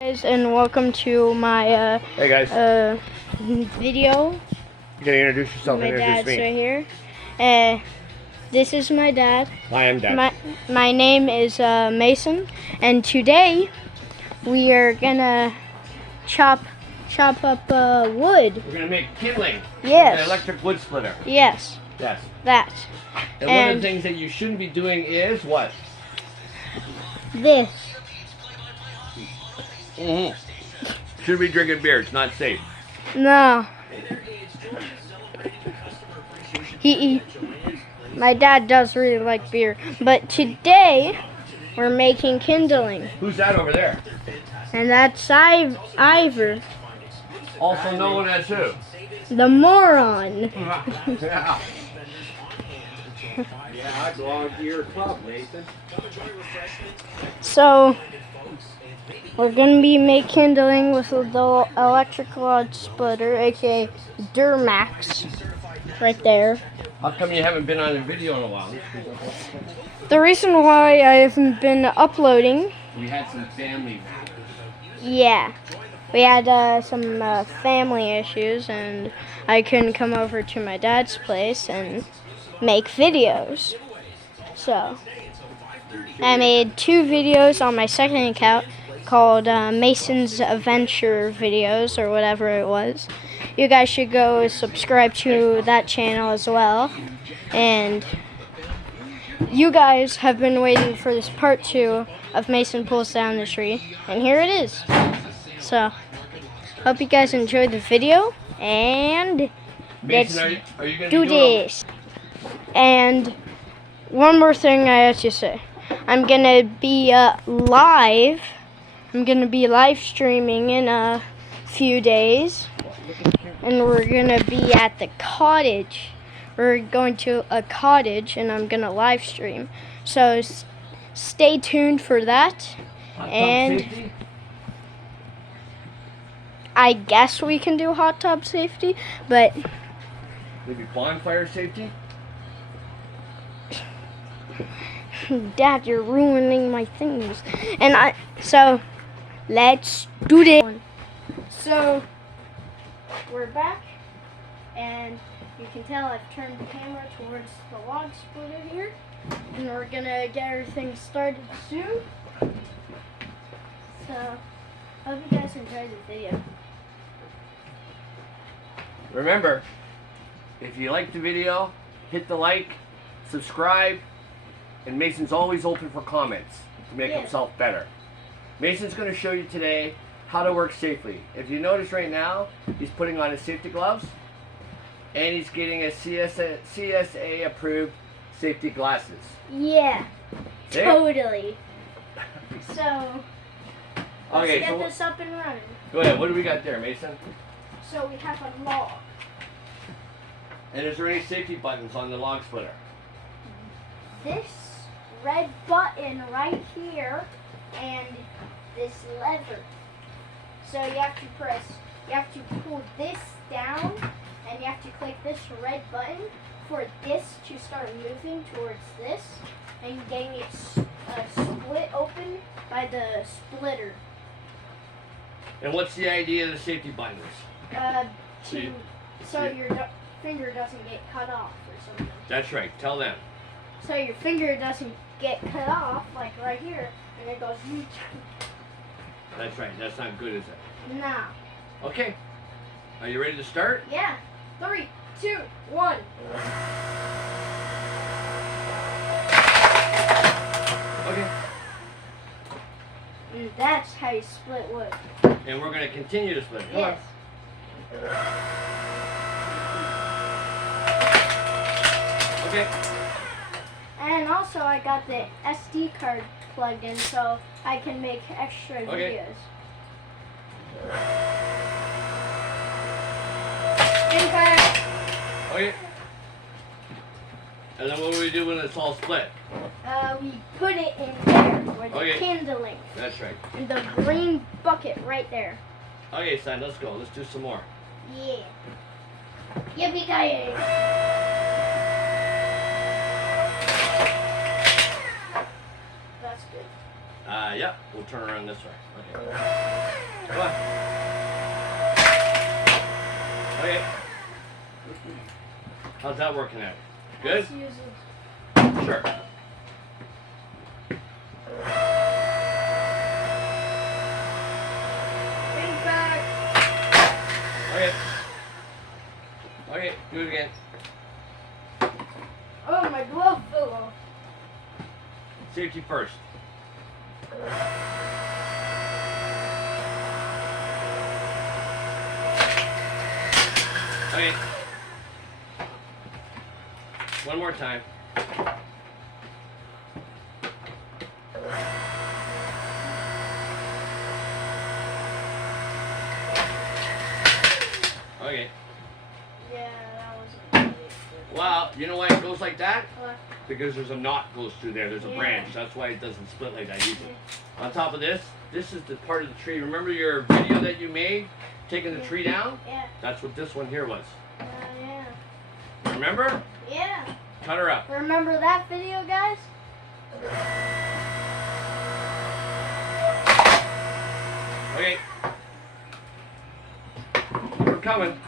Guys, and welcome to my Hey guys, video. you gotta introduce yourself My and introduce dad's me. right here. This is my dad. Hi, I'm Dad. My name is Mason, and today we are gonna chop up wood. We're gonna make kindling. Yes. An electric wood splitter. Yes, Yes. that. And one of the things that you shouldn't be doing is what? This. Should be drinking beer. It's not safe. No. My dad does really like beer, but today we're making kindling, Who's that over there? and that's Ivor, Also known as who? the moron. Yeah. Yeah, I belong to your club, Nathan. So we're gonna be making kindling with the electric rod splitter, aka Duramax, right there. How come you haven't been on a video in a while? The reason why I haven't been uploading, We had some family. yeah, we had some family issues, and I couldn't come over to my dad's place and make videos. So I made 2 videos on my second account called Mason's Adventure Videos, or whatever it was. You guys should go subscribe to that channel as well. And you guys have been waiting for this part 2 of Mason Pulls Down the Tree, and here it is. So hope you guys enjoyed the video, and Mason, are you gonna do be doing this. And one more thing I have to say. I'm gonna be live. I'm gonna be live streaming in a few days, and we're gonna be at the cottage. We're going to a cottage, and I'm gonna live stream. So stay tuned for that. hot tub And safety? I guess we can do hot tub safety, but Maybe bonfire safety? Dad, you're ruining my things. And so let's do this. So we're back, and you can tell I've turned the camera towards the log splitter here, and we're gonna get everything started soon. So hope you guys enjoyed the video. Remember, if you like the video, hit the like, subscribe, and Mason's always open for comments to make Yeah. himself better. Mason's going to show you today how to work safely. If you notice right now, he's putting on his safety gloves, and he's getting a CSA approved safety glasses. Yeah, See? totally. So let's Okay, get so this up and running. go ahead. What do we got there, Mason? So we have a log. And is there any safety buttons on the log splitter? This red button right here and this lever. So you have to pull this down, and you have to click this red button for this to start moving towards this, and getting it split open by the splitter. And what's the idea of the safety buttons? So your finger doesn't get cut off or something. That's right. Tell them. So your finger doesn't get cut off, like right here, and it goes. That's right. That's not good, is it? Nah. Okay. Are you ready to start? Yeah. 3, 2, 1. Okay. And that's how you split wood. And we're going to continue to split. Come Yes. on. Okay. And also I got the SD card plugged in so I can make extra Okay. videos. Impact. Okay. And then what do we do when it's all split? We put it in there where the Okay. kindling. That's right. In the green bucket right there. Okay, son, let's go. Let's do some more. Yeah. Yippee-ki-yay. That's good. Yeah, we'll turn around this way. Okay. Okay. How's that working out? Good? Let's use it. Sure. Bring back. Okay. Okay, do it again. Oh, my glove fell off. Safety first. Okay. One more time. Okay. Yeah, that wasn't really good. Wow, you know why it goes like that? What? Because there's a knot goes through there. There's a Yeah. branch. That's why it doesn't split like that usually. On top of this, this is the part of the tree. Remember your video that you made taking the tree down? Yeah. That's what this one here was. Yeah. Remember? Yeah. Cut her up. Remember that video, guys? Okay. We're coming.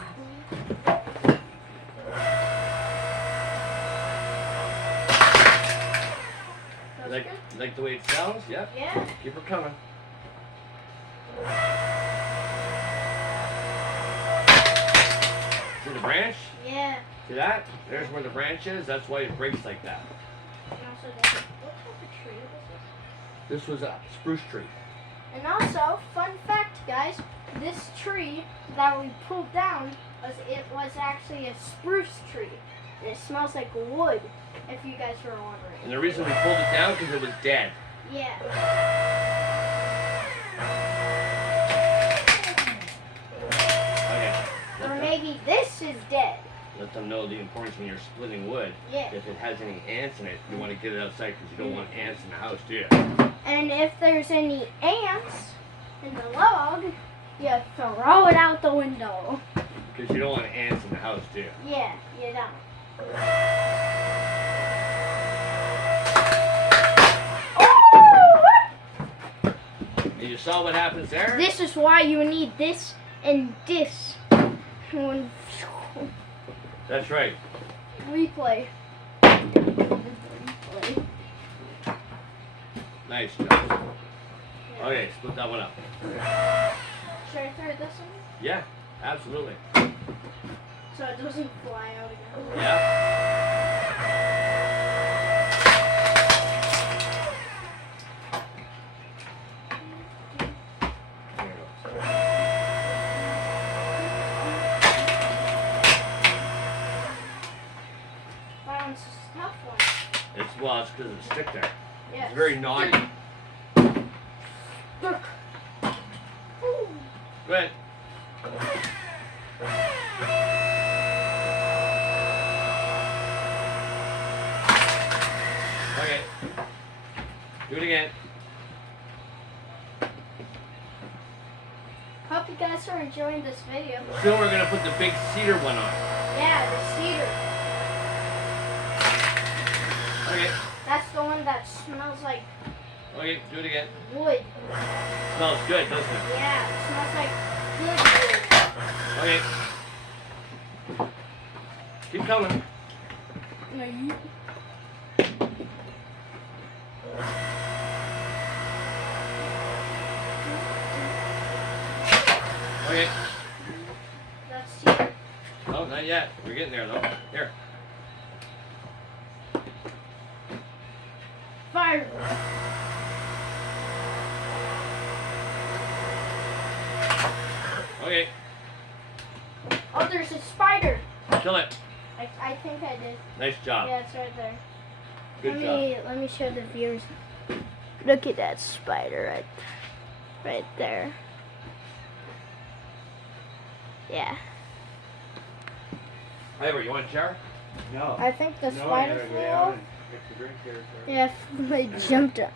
That's Like, good. like the way it sounds? Yep. Yeah. Keep her coming. See the branch? Yeah. See that? There's where the branch is. That's why it breaks like that. And also, what type of tree was This was a spruce tree. it? And also, fun fact, guys, this tree that we pulled down was actually a spruce tree. And it smells like wood, if you guys were wondering. And the reason we pulled it down because it was dead. Yeah. Okay. Or maybe this is dead. Let them know the importance when you're splitting wood. Yeah. If it has any ants in it, you want to get it outside because you don't want ants in the house, do you? And if there's any ants in the log, you throw it out the window. Because you don't want ants in the house, do you? Yeah, you don't. And you saw what happens there? This is why you need this and this. When That's right. replay. Nice job. Okay, split that one up. Should I throw this one? Yeah, absolutely. So it doesn't fly out again. Yeah. There it goes. Wow, it's a tough one. Well, it's because of the stick there. Yeah. It's very knotty. Look. Ooh. Go ahead. Okay. Do it again. Hope you guys are enjoying this video. Soon we're going to put the big cedar one on. Yeah, the cedar. Okay. That's the one that smells like Okay, do it again. wood. Smells good, doesn't it? Yeah, it smells like good wood. Okay. Keep coming. No, you. Okay. That's cedar. Oh, not yet. We're getting there, though. Here. Fire. Okay. Oh, there's a spider. Kill it. I think I did. Nice job. Yeah, it's right there. Good job. Let me show the viewers. Look at that spider right there. Yeah. Ivor, you want a chair? No. I think the No, spider yeah, flew yeah, off. Get the drink here. Yeah, they jumped up.